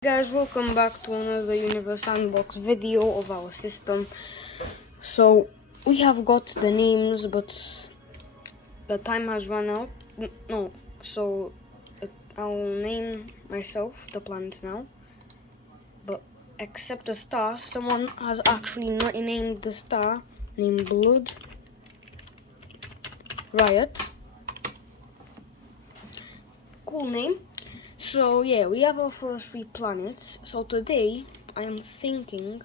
Guys, welcome back to another Universe Sandbox video of our system. So we have got the names, but the time has run out. No, so I'll name myself the planet now. But except the star, someone has actually not named the star, named Blood Riot. Cool name. So yeah, we have our first 3 planets. So today I am thinking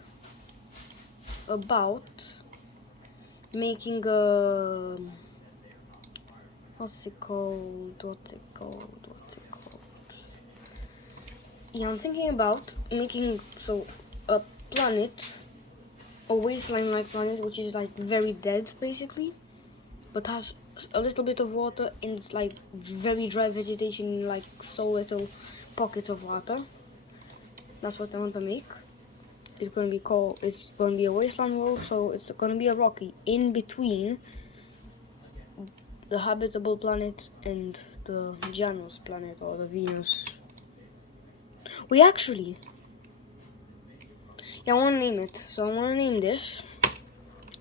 about making a what's it called? Yeah, I'm thinking about making a planet, a wasteland-like planet, which is like very dead basically, but has a little bit of water and like very dry vegetation, like so little pockets of water. That's what I want to make. It's going to be a wasteland world, so it's going to be a rocky in between the habitable planet and the Janus planet, or the Venus. Yeah, I want to name it. So I want to name this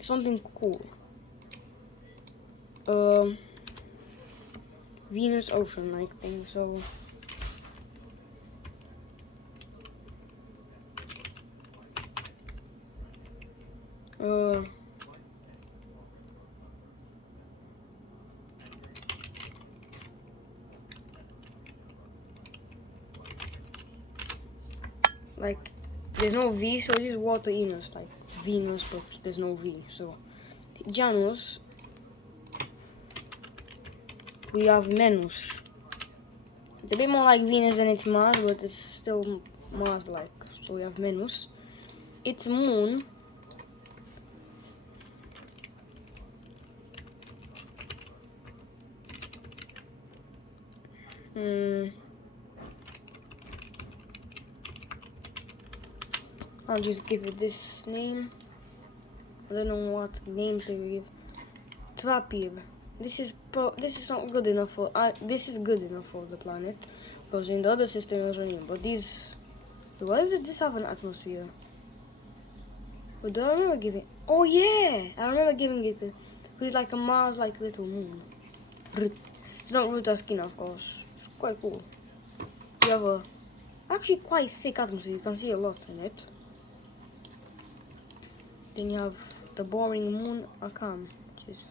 something cool. Venus Ocean, like thing. So like there's no V, so it is water Venus, like Venus, but there's no V. So Janus, we have Venus. It's a bit more like Venus than it's Mars, but it's still Mars-like. So we have Venus. Its moon I'll just give it this name. I don't know what names they give. Trapir. This is not good enough for. This is good enough for the planet, because in the other system it was running. But these, why does this have an atmosphere? But do I remember giving? Oh yeah, I remember giving it. It's like a Mars-like little moon. It's not Rutaskin, of course. It's quite cool. You have a actually quite thick atmosphere. You can see a lot in it. Then you have the boring moon Akam, which is.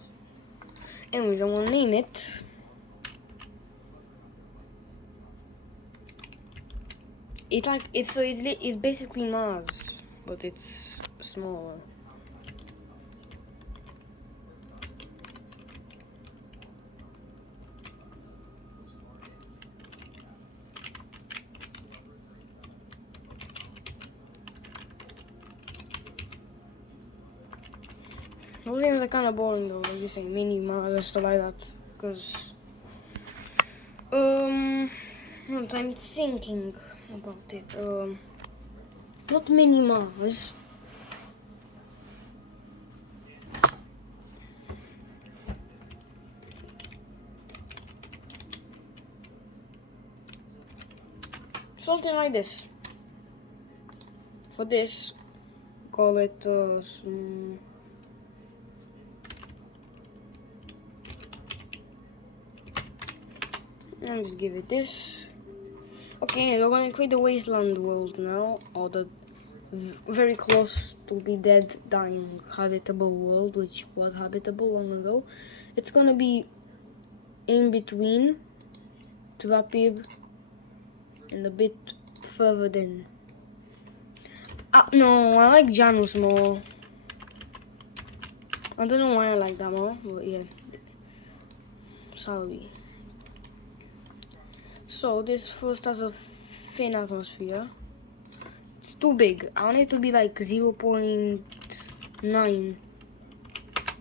Anyways, I want to name it. It's basically Mars, but it's smaller. Those names are kind of boring though, like you say mini Mars and stuff like that. Because what I'm thinking about it. Not mini Mars. Something like this. For this, call it I'll just give it this. Okay, we're gonna create the wasteland world now, or the very close to be dead, dying habitable world, which was habitable long ago. It's gonna be in between Trapib and a bit further than. No, I like Janus more. I don't know why I like that more, but yeah. Salvi. So this first has a thin atmosphere. It's too big. I want it to be like 0.9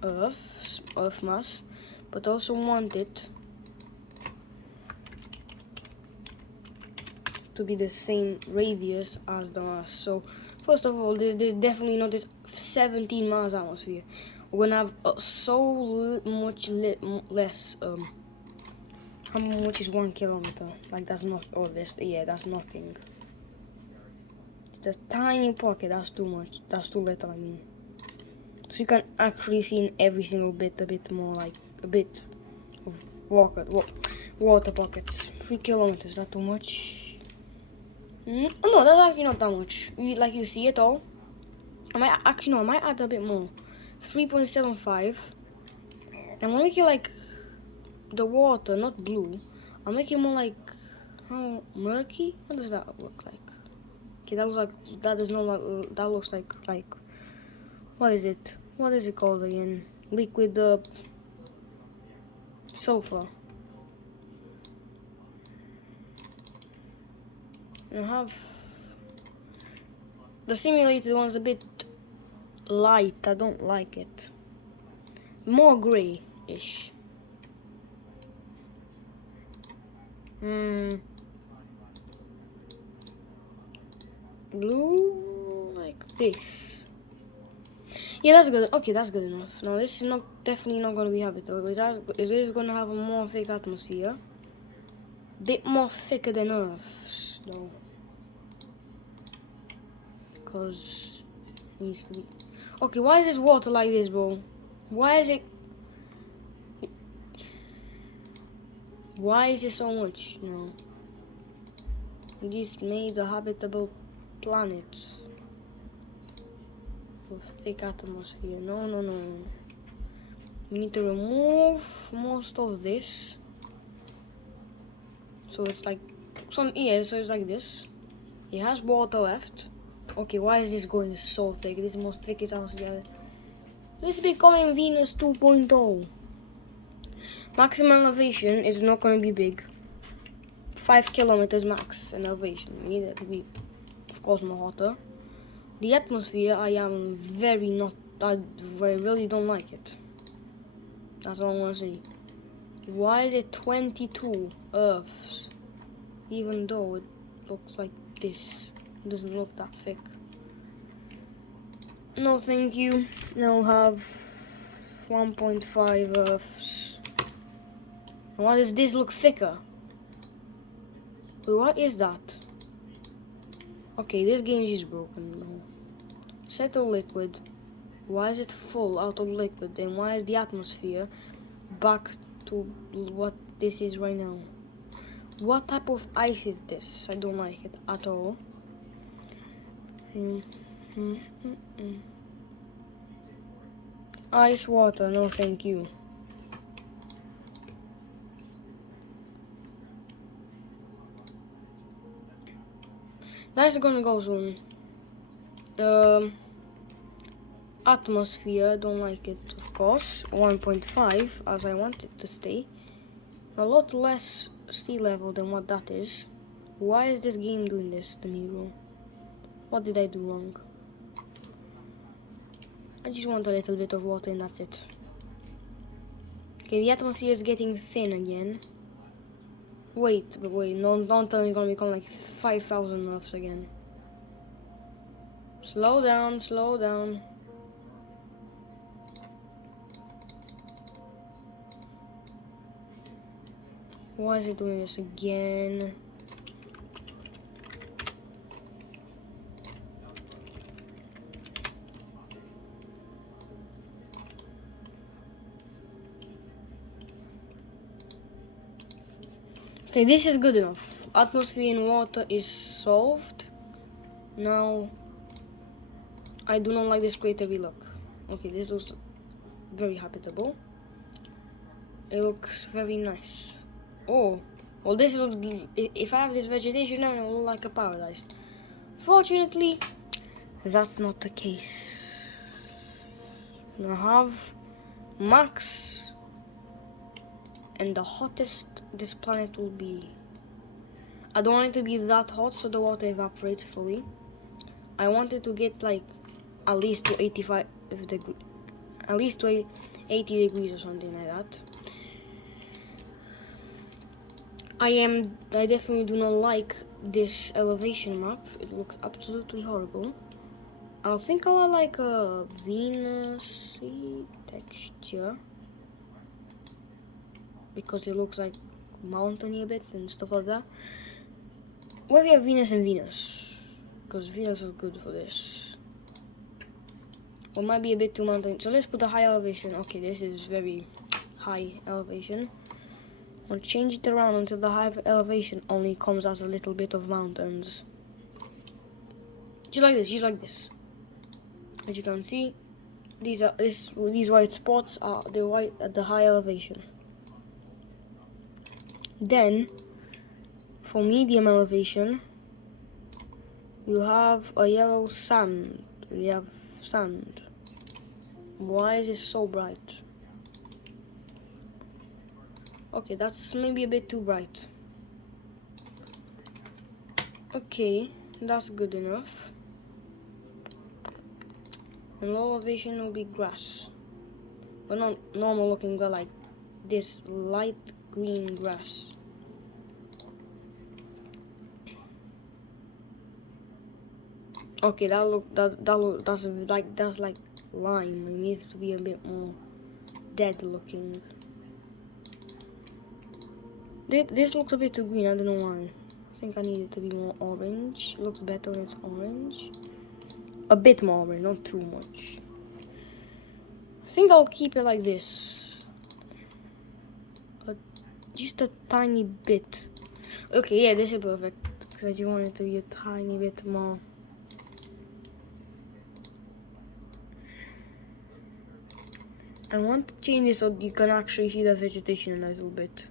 Earth mass, but I also want it to be the same radius as the Mars. So first of all, there's definitely not this 17 Mars atmosphere. We're gonna have so much less. How much is 1 kilometer? Like that's not. Oh, this. Yeah, that's nothing. the tiny pocket, that's too much. That's too little, I mean. So you can actually see in every single bit a bit more, like a bit of water pockets. 3 kilometers, not too much. Oh no, that's actually not that much. You see it all. I might add a bit more. 3.75. I'm gonna make it like the water, not blue. I'll make it more like murky. What does that look like? Okay, that looks like what is it? What is it called again? Liquid sulfur. I have the simulated one's a bit light. I don't like it. More grey-ish. Blue like this. Yeah, that's good. Okay, that's good enough. No, this is definitely not gonna be habitable. It is gonna have a more thick atmosphere. Bit more thicker than Earth's, though. Because it needs to be. Okay, why is this water like this, bro? Why is it? Why is it so much? No. We just made a habitable planet with thick atmosphere. No. We need to remove most of this. So it's like so it's like this. It has water left. Okay, why is this going so thick? This is the most thickest atmosphere. This is becoming Venus 2.0. Maximum elevation is not going to be big. 5 kilometers max in elevation. We need it to be, of course, more hotter. The atmosphere, I really don't like it. That's all I want to say. Why is it 22 Earths? Even though it looks like this. It doesn't look that thick. No, thank you. Now have 1.5 Earths. Why does this look thicker? Wait, what is that? Okay, this game is broken. No. Settle liquid. Why is it full out of liquid? And why is the atmosphere back to what this is right now? What type of ice is this? I don't like it at all. Ice water, no thank you. That's gonna go soon. Atmosphere, don't like it, of course. 1.5, as I want it to stay. A lot less sea level than what that is. Why is this game doing this to me, bro? What did I do wrong? I just want a little bit of water and that's it. Okay, the atmosphere is getting thin again. Wait, don't tell me it's gonna become like 5,000 Earths again. Slow down. Why is it doing this again? Okay, this is good enough. Atmosphere and water is solved. Now, I do not like this cratery look. Okay, this looks very habitable. It looks very nice. Oh, well this looks, if I have this vegetation now, it will look like a paradise. Fortunately, that's not the case. I have max. And the hottest this planet will be. I don't want it to be that hot so the water evaporates fully. I want it to get like at least to 85 degrees, at least to 80 degrees or something like that. I definitely do not like this elevation map. It looks absolutely horrible. I think I like a Venus-y texture. Because it looks like mountainy a bit and stuff like that. Where we have Venus and Venus. because Venus is good for this. Or might be a bit too mountain. So let's put a high elevation. Okay, this is very high elevation. I'll change it around until the high elevation only comes as a little bit of mountains. Just like this, just like this. As you can see, these white spots are the white at the high elevation. Then, for medium elevation, you have a yellow sand. We have sand. Why is it so bright? Okay, that's maybe a bit too bright. Okay, that's good enough. And low elevation will be grass, but not normal looking grass, like this light green grass. Okay, that's like lime. It needs to be a bit more dead looking. This looks a bit too green. I don't know why. I think I need it to be more orange. It looks better when it's orange. A bit more orange, not too much. I think I'll keep it like this. Just a tiny bit. Okay, yeah, this is perfect. Because I just want it to be a tiny bit more. I want to change this so you can actually see the vegetation a little bit.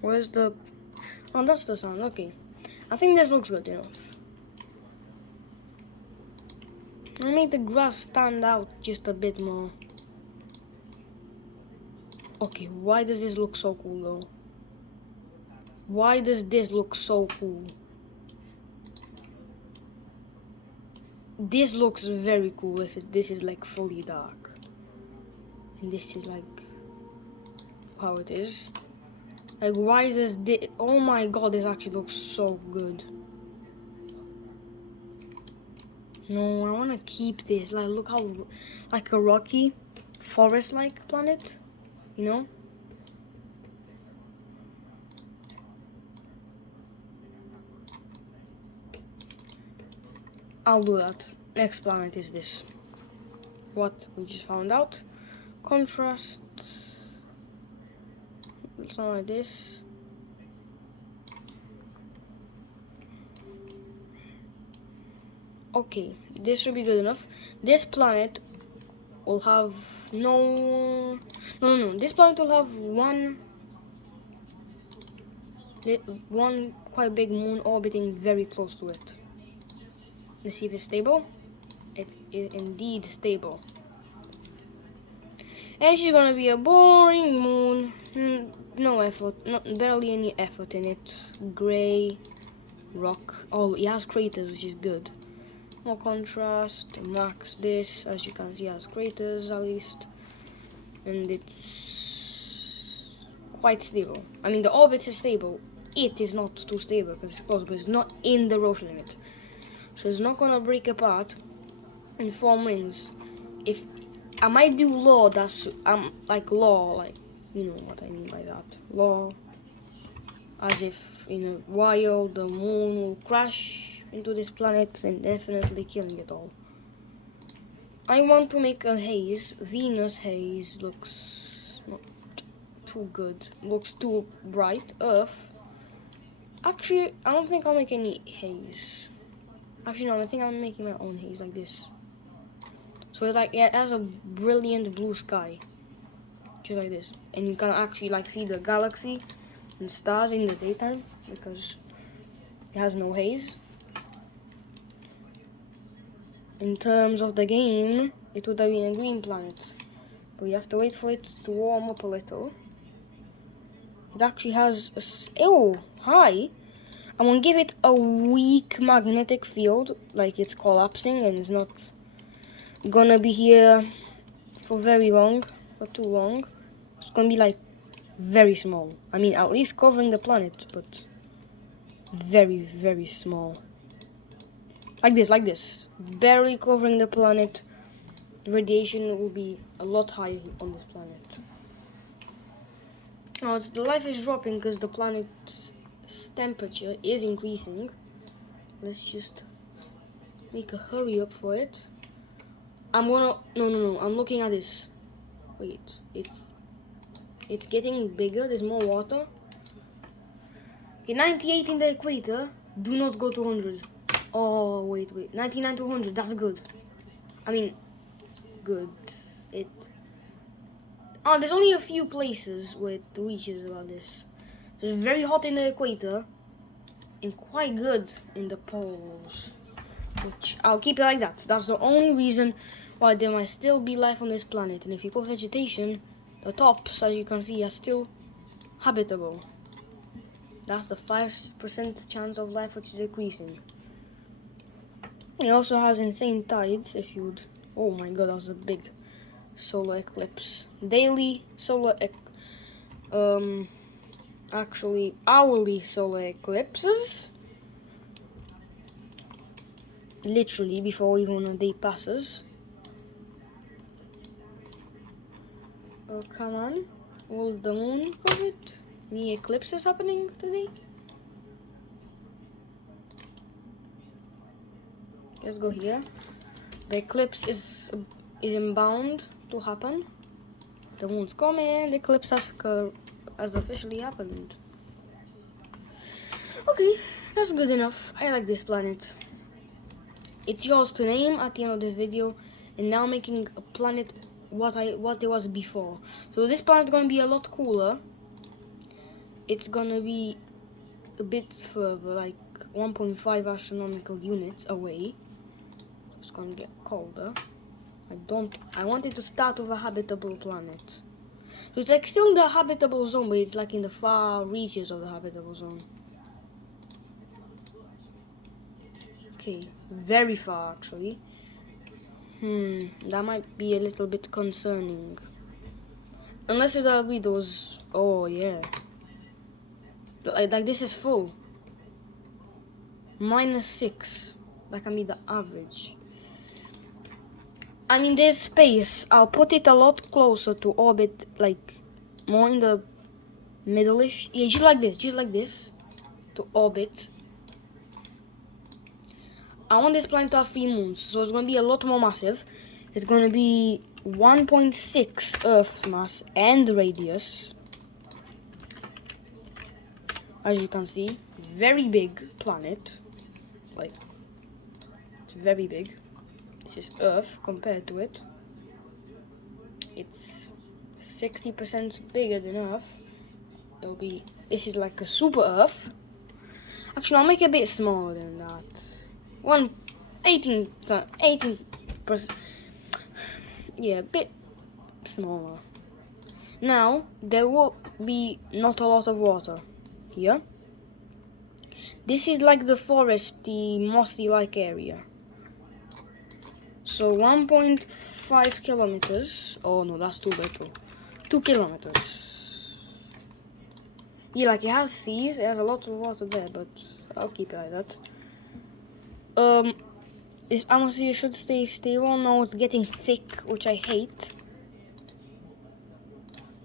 Where's the... Oh, that's the sun. Okay. I think this looks good enough. I'll make the grass stand out just a bit more. Okay, why does this look so cool though? Why does this look so cool? This looks very cool if this is like fully dark. And this is like how it is. Like, why does this... Oh my god, this actually looks so good. No, I want to keep this. Like, look how... Like a rocky, forest-like planet. You know? I'll do that. Next planet is this. What we just found out. Contrast... Something like this. Okay, this should be good enough. This planet will have no. This planet will have one quite big moon orbiting very close to it. Let's see if it's stable. It is indeed stable. And she's gonna be a boring moon. No effort, barely any effort in it. Gray, rock. Oh, it has craters, which is good. More contrast, max this. As you can see, it has craters at least. And it's quite stable. I mean, the orbit is stable. It is not too stable because it's close, but it's not in the Roche limit. So it's not gonna break apart and form rings. If I might do law, that's like law, like you know what I mean by that. Law, as if in a while the moon will crash into this planet and definitely killing it all. I want to make a haze. Venus haze looks not too good. Looks too bright. Earth. Actually, I don't think I'll make any haze. Actually, no, I think I'm making my own haze like this. So it's like, yeah, it has a brilliant blue sky. Just like this. And you can actually like see the galaxy and stars in the daytime because it has no haze. In terms of the game, it would have been a green planet. But we have to wait for it to warm up a little. It actually has a... hi! I'm gonna give it a weak magnetic field, like it's collapsing and it's not gonna be here for very long, for too long, it's gonna be like very small. I mean, at least covering the planet, but very, very small. Like this. Barely covering the planet. The radiation will be a lot higher on this planet. Now, the life is dropping because the planet's temperature is increasing. Let's just make a hurry up for it. I'm gonna... No. I'm looking at this. Wait. It's getting bigger. There's more water. Okay, 98 in the equator. Do not go to 100. Oh, wait. 99 to 100. That's good. I mean, good. Oh, there's only a few places where it reaches about this. So it's very hot in the equator and quite good in the poles. Which I'll keep it like that. That's the only reason why there might still be life on this planet. And if you put vegetation, the tops, as you can see, are still habitable. That's the 5% chance of life which is decreasing. It also has insane tides if you'd... Oh my god, that was a big solar eclipse. Daily solar actually hourly solar eclipses. Literally before even a day passes. Oh, come on. Will the moon cover it? Any eclipses happening today? Let's go here. The eclipse is inbound to happen. The moon's coming. The eclipse has officially happened. Okay, that's good enough. I like this planet. It's yours to name at the end of this video. And now making a planet what it was before. So this planet's gonna be a lot cooler. It's gonna be a bit further, like 1.5 astronomical units away. It's gonna get colder. I wanted to start with a habitable planet. So it's like still in the habitable zone, but it's like in the far reaches of the habitable zone. Okay, very far actually. That might be a little bit concerning. Unless it'll be those... Oh yeah. Like this is full. -6. That can be the average. I mean, there's space. I'll put it a lot closer to orbit, like more in the middle-ish. Yeah, just like this, to orbit. I want this planet to have 3 moons, so it's going to be a lot more massive. It's going to be 1.6 Earth mass and radius. As you can see, very big planet. Like, it's very big. This is Earth compared to it. It's 60% bigger than Earth. This is like a super Earth. Actually, I'll make it a bit smaller than that. 18%. Yeah, a bit smaller. Now, there will be not a lot of water here. This is like the foresty, mossy-like area. So 1.5 kilometers. Oh no, that's too little. 2 kilometers. Yeah, like it has seas, it has a lot of water there, but I'll keep it like that. This atmosphere should stay stable. Now it's getting thick, which I hate.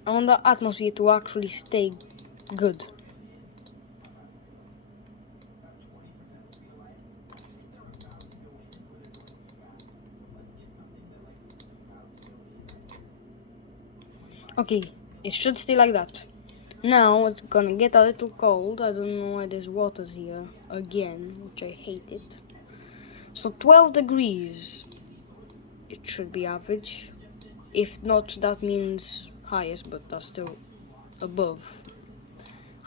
I want the atmosphere to actually stay good. Okay, it should stay like that. Now it's gonna get a little cold. I don't know why there's waters here again, which I hate it. So 12 degrees. It should be average. If not, that means highest, but that's still above.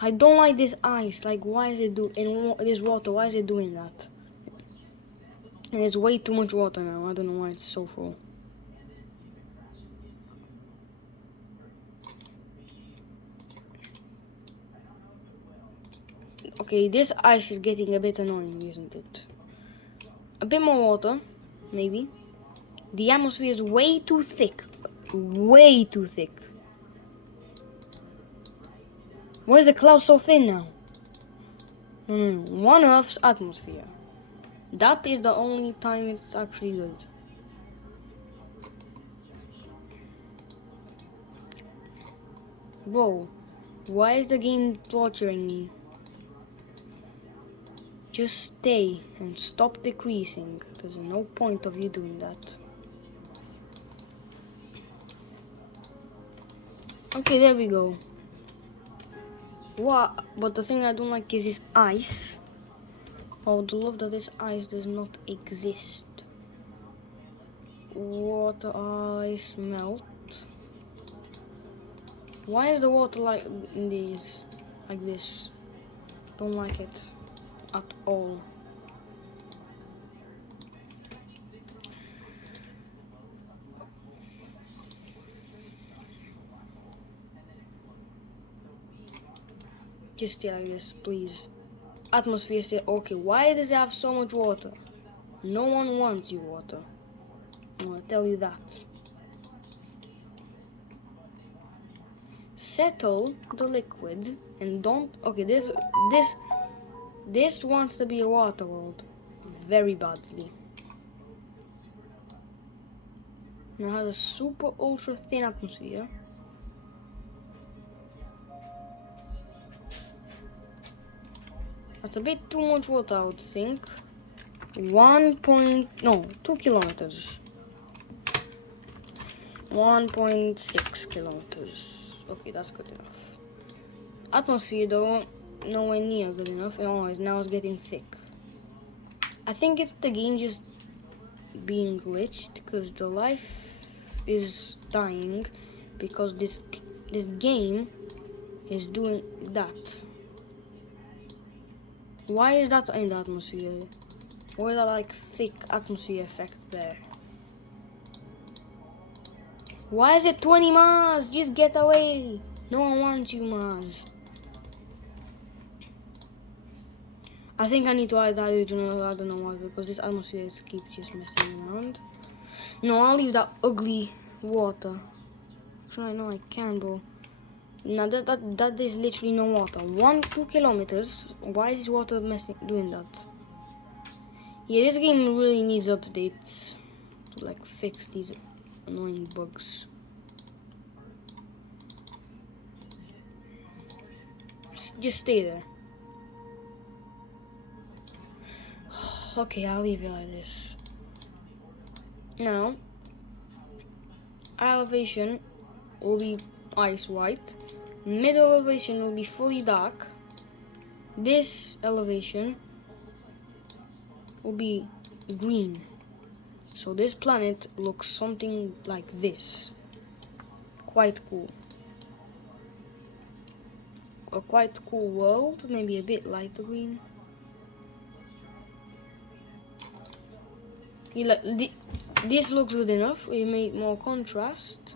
I don't like this ice. Like, why is it this water? Why is it doing that? And there's way too much water now. I don't know why it's so full. Okay, this ice is getting a bit annoying, isn't it? A bit more water, maybe. The atmosphere is way too thick. way too thick. Why is the cloud so thin now? No. 1 Earth's atmosphere. That is the only time it's actually good. Bro, why is the game torturing me? Just stay and stop decreasing. There's no point of you doing that. Okay, there we go. What? But the thing I don't like is this ice. I would love that this ice does not exist. Water ice melt. Why is the water like in these? Like this? Don't like it at all. Just stay like this, please. Atmosphere stay okay. Why does it have so much water? No one wants you water. I'm gonna tell you that. Settle the liquid and don't. Okay, this wants to be a water world very badly. Now it has a super ultra thin atmosphere. That's a bit too much water, I would think. 2 kilometers. 1.6 kilometers. Okay, that's good enough. Atmosphere though, nowhere near good enough. Oh, now it's getting thick. I think it's the game just being glitched because the life is dying because this game is doing that. Why is that in the atmosphere? Why is that like thick atmosphere effect there? Why is it 20 Mars? Just get away. No one wants you, Mars. I think I need to add hydrogen, I don't know why, because this atmosphere keeps just messing around. No, I'll leave that ugly water. Actually, no, I can, bro. Now that is literally no water. 2 kilometers. Why is this water doing that? Yeah, this game really needs updates to like fix these annoying bugs. Just stay there. Okay, I'll leave it like this. Now, elevation will be ice white. Middle elevation will be fully dark. This elevation will be green. So this planet looks something like this. Quite cool. A quite cool world, maybe a bit lighter green. This looks good enough. We made more contrast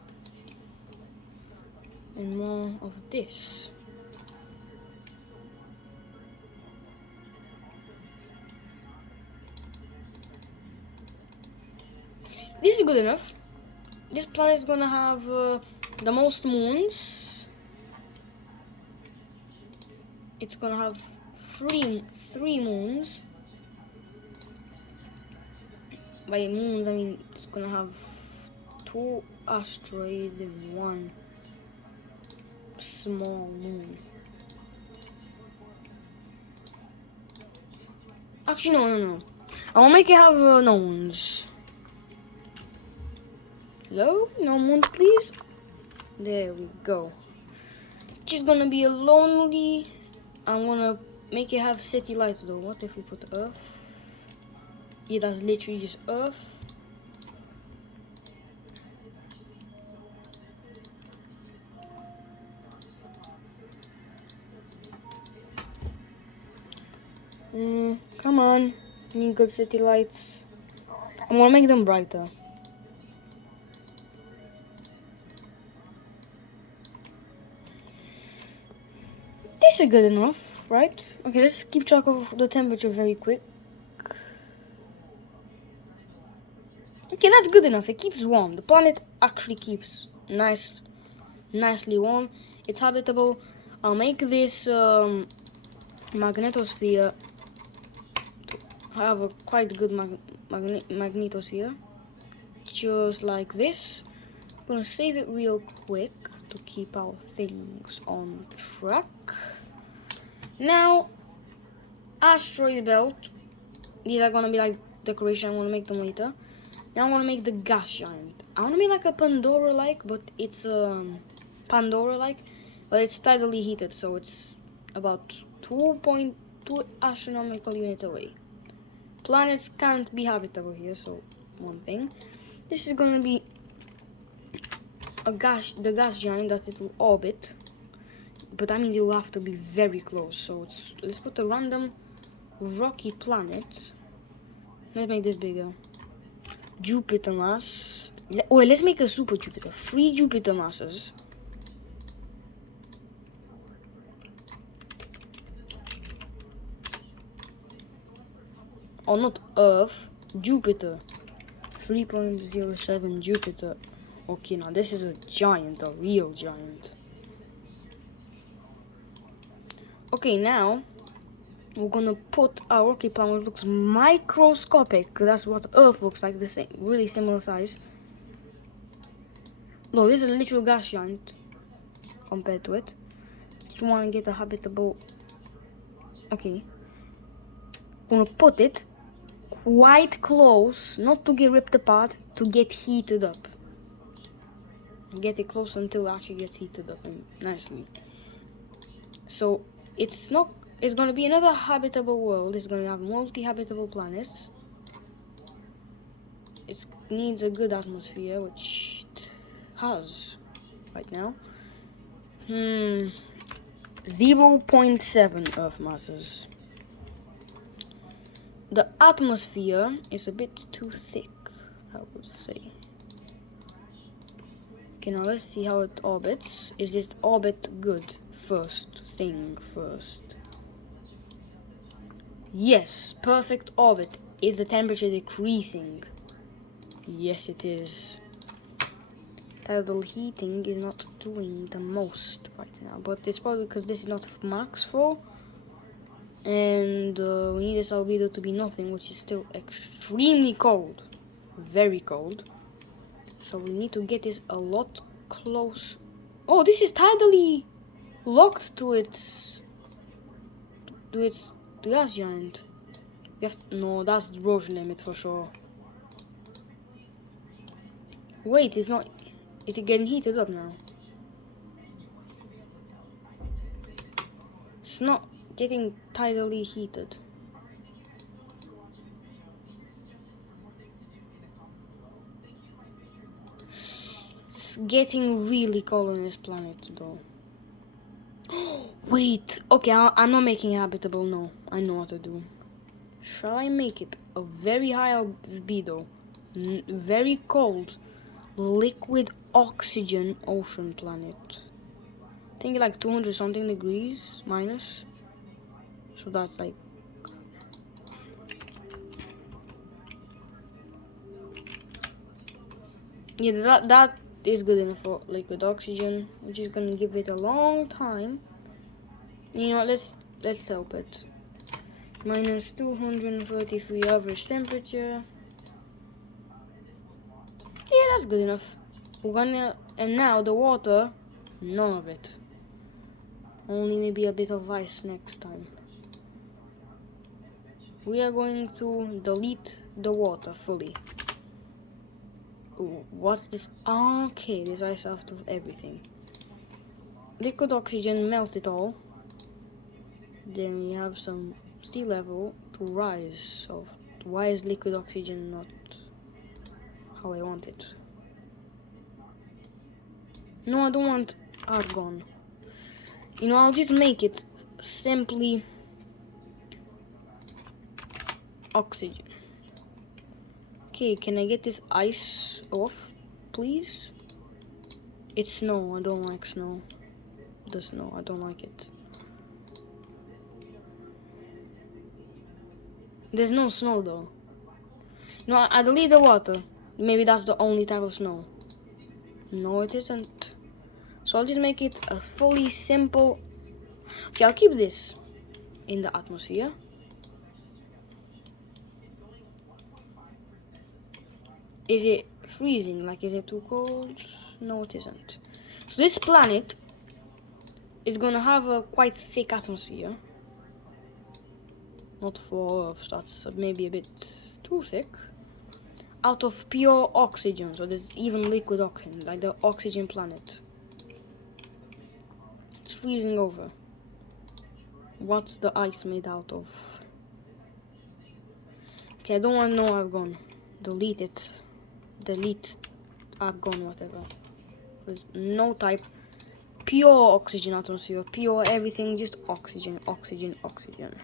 and more of this. This is good enough. This planet is gonna have the most moons. It's gonna have three moons. By moons, I mean it's gonna have 2 asteroids and 1 small moon. Actually, no. I will make it have no moons. Hello? No moons, please? There we go. It's just gonna be a lonely. I'm gonna make it have city lights though. What if we put Earth? Yeah, that's literally just Earth. Come on. Need good city lights. I'm gonna make them brighter. This is good enough, right? Okay, let's keep track of the temperature very quick. Okay, Okay, that's good enough. It keeps warm. The planet actually keeps nicely warm. It's habitable. I'll make this magnetosphere to have a quite good magnetosphere. Just like this. I'm gonna save it real quick to keep our things on track. Now, asteroid belt. These are gonna be like decoration. I'm gonna make them later. Now I wanna make the gas giant. I wanna make like a Pandora-like, but it's Pandora-like, but it's tidally heated, so it's about 2.2 astronomical units away. Planets can't be habitable here, so one thing. This is gonna be the gas giant that it will orbit, but that means it will have to be very close. So let's put a random rocky planet. Let's make this bigger. Jupiter mass. Oh, let's make a super Jupiter. 3 Jupiter masses. Oh, not Earth. Jupiter. 3.07 Jupiter. Okay, now this is a giant, a real giant. Okay, now we're gonna put our rocky planet, which looks microscopic. That's what Earth looks like, the same, really similar size. No, this is a literal gas giant compared to it. Just want to get a habitable. Okay, gonna put it quite close, not to get ripped apart, to get heated up. Get it close until it actually gets heated up and nicely. So it's gonna be another habitable world. It's gonna have multi-habitable planets. It needs a good atmosphere, which it has right now. 0.7 Earth masses. The atmosphere is a bit too thick, I would say. Okay, now let's see how it orbits. Is this orbit good? First. Yes, perfect orbit. Is the temperature decreasing? Yes, it is. Tidal heating is not doing the most right now, but it's probably because this is not max 4. And we need this albedo to be nothing, which is still extremely cold. Very cold. So we need to get this a lot close. Oh, this is tidally locked to its gas giant. No, that's the Roche limit for sure. Wait, it's not. Is it getting heated up now? It's not getting tidally heated. It's getting really cold on this planet though. Wait, okay, I'm not making it habitable, no. I know what to do. Shall I make it a very high albedo, very cold, liquid oxygen ocean planet? I think like 200 something degrees minus. So that's like... Yeah, that is good enough for liquid oxygen. We're just gonna give it a long time. You know what, let's help it. Minus 233 average temperature. Yeah, that's good enough. And now the water, none of it. Only maybe a bit of ice next time. We are going to delete the water fully. Ooh, what's this? Okay, there's ice out of everything. Liquid oxygen, melt it all. Then we have some sea level to rise. So why is liquid oxygen not how I want it? No, I don't want argon. You know, I'll just make it simply oxygen. Okay, can I get this ice off, please? It's snow. I don't like snow. The snow, I don't like it. There's no snow though. No, I delete the water. Maybe that's the only type of snow. No, it isn't. So I'll just make it a fully simple. Okay, I'll keep this in the atmosphere. Is it freezing? Like, is it too cold? No, it isn't. So this planet is gonna have a quite thick atmosphere. Not for Earth, that's maybe a bit too thick. Out of pure oxygen, so there's even liquid oxygen, like the oxygen planet. It's freezing over. What's the ice made out of? Okay, I don't want to know argon. Delete it. Delete argon, whatever. There's no type. Pure oxygen atmosphere, pure everything, just oxygen, oxygen, oxygen.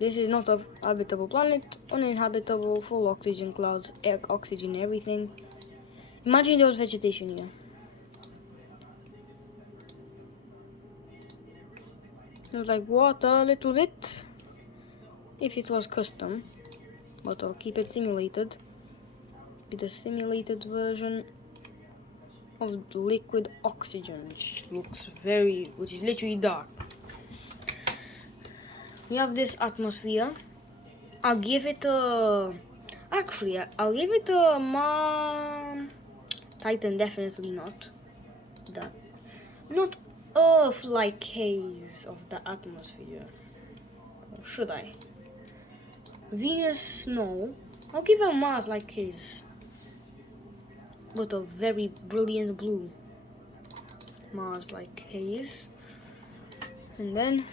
This is not a habitable planet, uninhabitable, full oxygen clouds, air, oxygen, everything. Imagine there was vegetation here. It was like water a little bit, if it was custom, but I'll keep it simulated. Be the simulated version of liquid oxygen, which is literally dark. We have this atmosphere. I'll give it a. Actually, I'll give it a Titan. Definitely not that. Not Earth-like haze of the atmosphere. Or should I? Venus snow. I'll give it a Mars-like haze, but a very brilliant blue Mars-like haze. And then.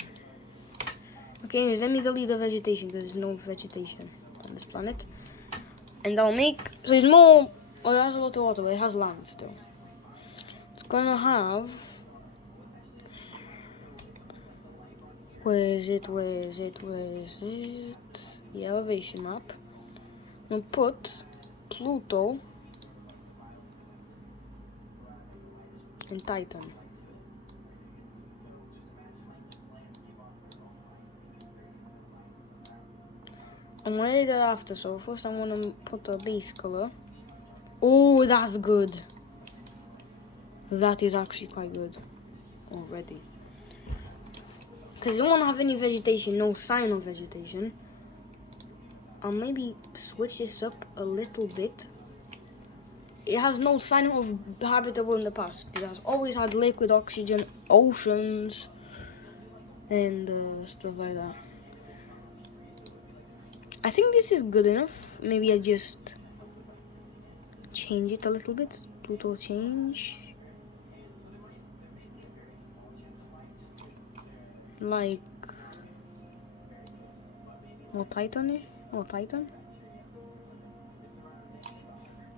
Okay, anyways, let me delete the vegetation because there's no vegetation on this planet. And I'll make, so there's more, well, it has a lot of water, but it has land still. It's gonna have, where is it? The elevation map. I'm gonna put Pluto and Titan. I'm gonna do that after, so first I'm gonna put a base color. Oh, that's good. That is actually quite good already. Because you don't want to have any vegetation, no sign of vegetation. I'll maybe switch this up a little bit. It has no sign of habitable in the past. It has always had liquid oxygen, oceans, and stuff like that. I think this is good enough. Maybe I just change it a little bit. Pluto change. Like more Titan-ish? More Titan?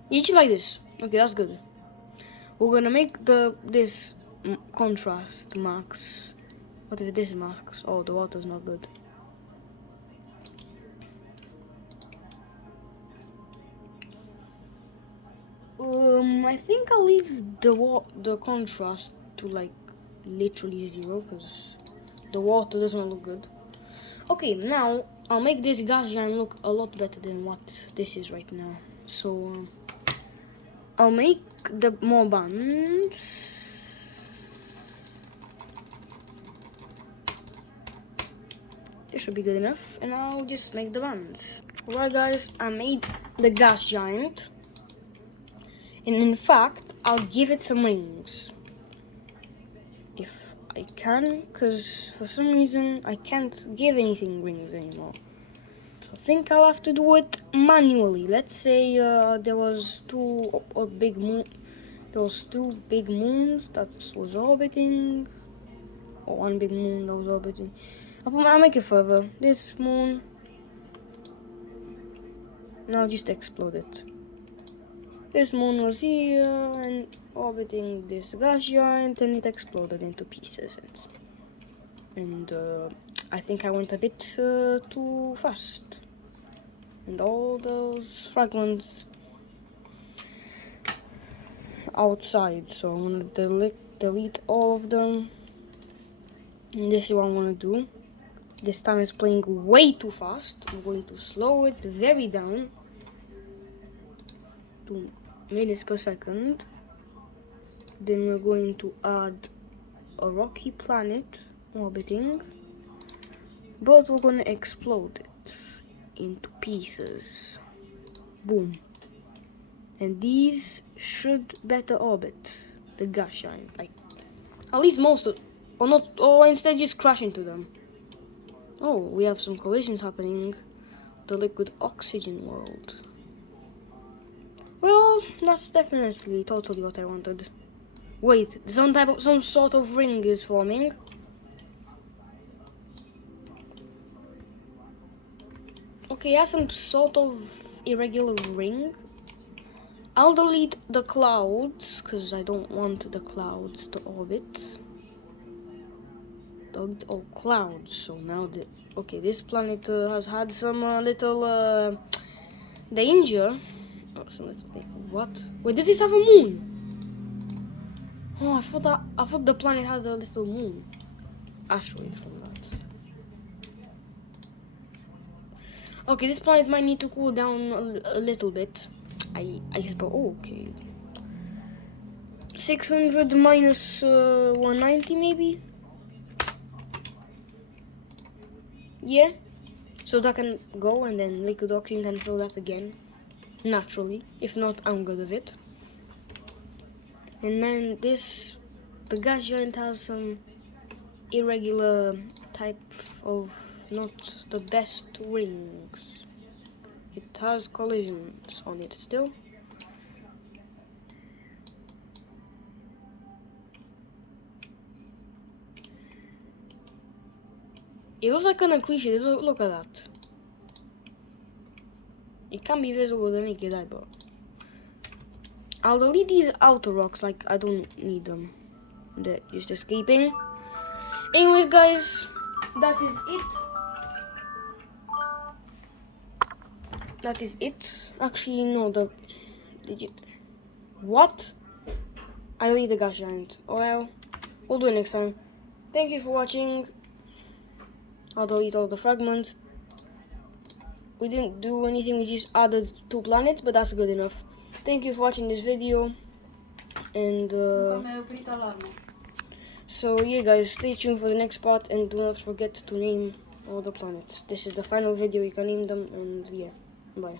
You should like this. Okay, that's good. We're gonna make this contrast max. What if this is max? Oh, the water's not good. I think I'll leave the contrast to like literally 0 because the water doesn't look good. Okay, now I'll make this gas giant look a lot better than what this is right now. So I'll make the more bands. This should be good enough, and I'll just make the bands. Alright guys, I made the gas giant. And in fact, I'll give it some rings. If I can, because for some reason I can't give anything rings anymore. So I think I'll have to do it manually. Let's say there was two big moons that was orbiting. Or one big moon that was orbiting. I'll make it further. This moon. Now just explode it. This moon was here and orbiting this gas giant, and it exploded into pieces. And I think I went a bit too fast. And all those fragments outside, so I'm gonna delete all of them. And this is what I'm gonna do. This time it's playing way too fast. I'm going to slow it very down to minutes per second. Then we're going to add a rocky planet orbiting, but we're gonna explode it into pieces. Boom. And these should better orbit the gas giant, like at least most of, or not, or instead just crash into them. Oh, we have some collisions happening. The liquid oxygen world. Well, that's definitely totally what I wanted. Wait, some sort of ring is forming. Okay, yeah, some sort of irregular ring. I'll delete the clouds because I don't want the clouds to orbit. Delete all clouds. So now this planet has had some little danger. Oh, so let's think. What? Wait, does this have a moon? Oh, I thought the planet had a little moon. Asteroid from that. Okay, this planet might need to cool down a little bit. I suppose. Oh, okay. 600 minus 190 maybe. Yeah. So that can go, and then liquid oxygen can fill that again. Naturally. If not, I'm good with it. And then the gas giant has some irregular type of not the best rings. It has collisions on it still. It looks like an accretion. Look at that. It can be visible with the naked eye, but I'll delete these outer rocks, like I don't need them. They're just escaping. Anyways, guys, that is it. That is it. Actually, no, what? I delete the gas giant. Oh well, we'll do it next time. Thank you for watching. I'll delete all the fragments. We didn't do anything, we just added 2 planets, but that's good enough. Thank you for watching this video. And so yeah guys, stay tuned for the next part, and do not forget to name all the planets. This is the final video, you can name them, and yeah, bye.